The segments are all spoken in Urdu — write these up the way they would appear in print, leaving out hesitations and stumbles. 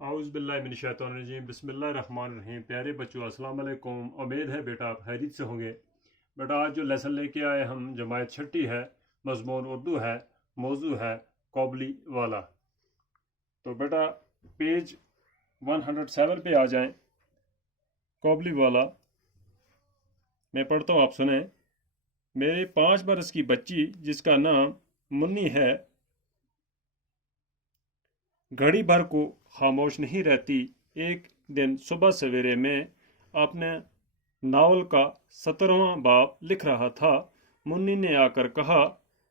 اعوذ باللہ من الشیطان الرجیم بسم اللہ الرحمن الرحیم۔ پیارے بچوں السلام علیکم، امید ہے بیٹا آپ خیریت سے ہوں گے۔ بیٹا آج جو لیسن لے کے آئے ہم جماعت چھٹی ہے، مضمون اردو ہے، موضوع ہے قابلی والا۔ تو بیٹا پیج 107 پہ آ جائیں۔ قابلی والا میں پڑھتا ہوں، آپ سنیں۔ میرے 5 برس کی بچی جس کا نام منی ہے، گھڑی بھر کو خاموش نہیں رہتی۔ ایک دن صبح سویرے میں اپنے ناول کا 17واں باب لکھ رہا تھا۔ منی نے آ کر کہا،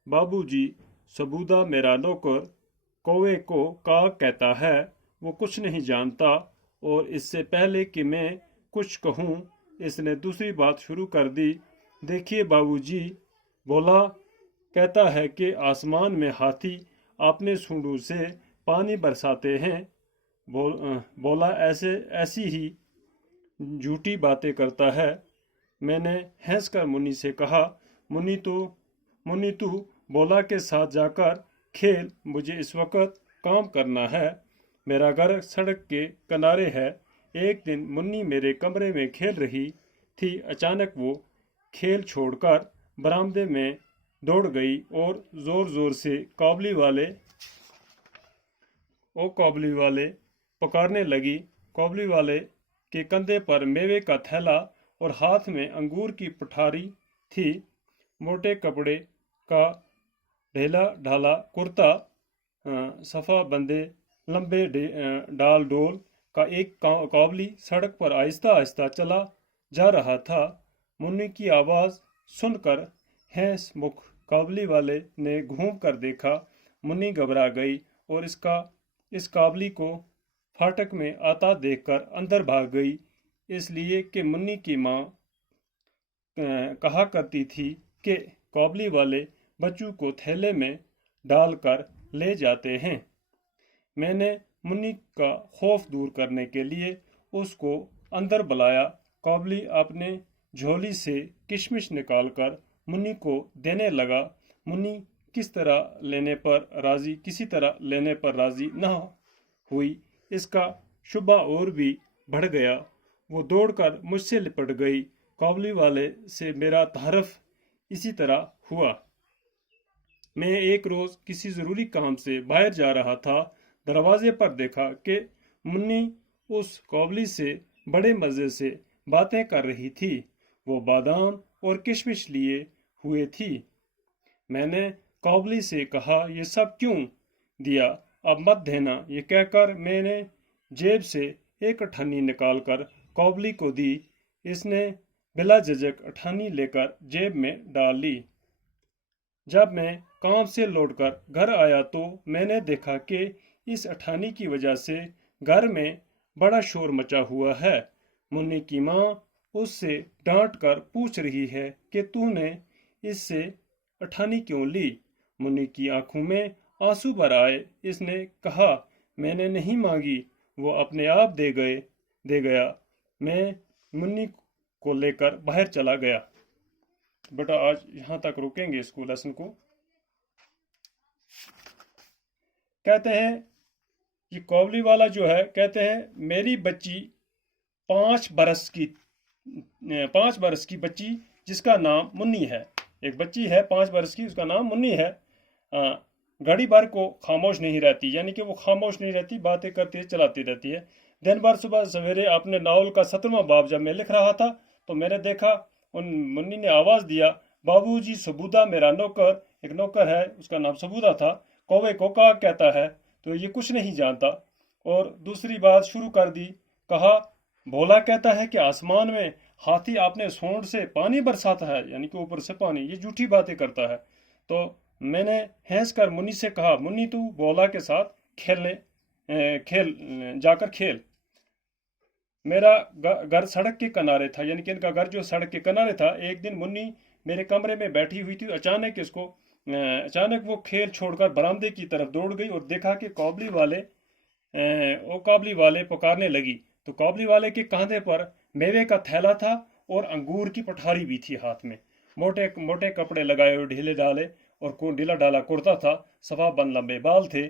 بابو جی، سبودہ میرا نوکر کوے کو کاگ کہتا ہے، وہ کچھ نہیں جانتا۔ اور اس سے پہلے کہ میں کچھ کہوں اس نے دوسری بات شروع کر دی۔ دیکھیے بابو جی، بولا کہتا ہے کہ آسمان میں ہاتھی اپنے سونڈوں سے پانی برساتے ہیں۔ بولا ایسی ہی جھوٹی باتیں کرتا ہے۔ میں نے ہنس کر منی سے کہا، منی تو بولا کے ساتھ جا کر کھیل، مجھے اس وقت کام کرنا ہے، میرا گھر سڑک کے کنارے ہے۔ ایک دن منی میرے کمرے میں کھیل رہی تھی، اچانک وہ کھیل چھوڑ کر برآمدے میں دوڑ گئی اور زور زور سے قابلی والے پکارنے لگی۔ قابلی والے کے کندھے پر میوے کا تھیلا اور ہاتھ میں انگور کی پٹھاری تھی۔ موٹے کپڑے کا ڈھیلا ڈھالا کرتا، صفا بندے لمبے ڈال ڈول کا ایک قابلی سڑک پر آہستہ آہستہ چلا جا رہا تھا۔ منی کی آواز سن کر ہنس مکھ قابلی والے نے گھوم کر دیکھا۔ منی گھبرا گئی اور اس قابلی کو پھاٹک میں آتا دیکھ کر اندر بھاگ گئی، اس لیے کہ منی کی ماں کہا کرتی تھی کہ قابلی والے بچوں کو تھیلے میں ڈال کر لے جاتے ہیں۔ میں نے منی کا خوف دور کرنے کے لیے اس کو اندر بلایا۔ قابلی اپنے جھولی سے کشمش نکال کر منی کو دینے لگا۔ منی کسی طرح لینے پر راضی نہ ہوئی۔ اس کا شبہ اور بھی بڑھ گیا۔ وہ دوڑ کر مجھ سے لپٹ گئی۔ قابلی والے سے میرا تعارف اسی طرح ہوا۔ میں ایک روز کسی ضروری کام سے باہر جا رہا تھا، دروازے پر دیکھا کہ منی اس قابلی سے بڑے مزے سے باتیں کر رہی تھی۔ وہ بادام اور کشمش لیے ہوئے تھی۔ میں نے قابلی سے کہا، یہ سب کیوں دیا؟ اب مت دینا۔ یہ کہہ کر میں نے جیب سے ایک اٹھنی نکال کر قابلی کو دی۔ اس نے بلا جھجک اٹھنی لے کر جیب میں ڈال لی۔ جب میں کام سے لوٹ کر گھر آیا تو میں نے دیکھا کہ اس اٹھانی کی وجہ سے گھر میں بڑا شور مچا ہوا ہے۔ منی کی ماں اس سے ڈانٹ کر پوچھ رہی ہے کہ تو نے اس سے اٹھانی کیوں لی؟ منی کی آنکھوں میں آنسو بھر آئے۔ اس نے کہا، میں نے نہیں مانگی، وہ اپنے آپ دے گیا۔ میں منی کو لے کر باہر چلا گیا۔ بیٹا آج یہاں تک روکیں گے اس کو، لیسن کو۔ کہتے ہیں یہ قابلی والا جو ہے، کہتے ہیں میری بچی 5 برس کی بچی جس کا نام منی ہے۔ ایک بچی ہے 5 برس کی، اس کا نام منی ہے۔ گھڑی بھر کو خاموش نہیں رہتی، یعنی کہ وہ خاموش نہیں رہتی، باتیں کرتی ہے، چلاتی رہتی ہے۔ دن بھر صبح سویرے اپنے ناول کا 17واں باب جب میں لکھ رہا تھا تو میں نے دیکھا منی نے آواز دیا، بابو جی، سبودہ میرا نوکر، ایک نوکر ہے، اس کا نام سبودہ تھا، کوے کو کاگ کہتا ہے، تو یہ کچھ نہیں جانتا۔ اور دوسری بات شروع کر دی، کہا، بولا کہتا ہے کہ آسمان میں ہاتھی اپنے سونڈ سے پانی برساتا ہے، یعنی کہ اوپر سے پانی، یہ جھوٹی باتیں کرتا ہے۔ تو میں نے ہنس کر منی سے کہا، منی تو بولا کے ساتھ جا کر کھیل۔ میرا گھر سڑک کے کنارے تھا، یعنی کہ ان کا گھر جو سڑک کے کنارے تھا۔ ایک دن منی میرے کمرے میں بیٹھی ہوئی تھی، اچانک وہ کھیل چھوڑ کر برآمدے کی طرف دوڑ گئی اور دیکھا کہ قابلی والے پکارنے لگی۔ تو قابلی والے کے کاندھے پر میوے کا تھیلا تھا اور انگور کی پٹھاری بھی تھی ہاتھ میں۔ موٹے کپڑے لگائے ہوئے ڈھیلا ڈالا کرتا تھا، صفا بند لمبے بال تھے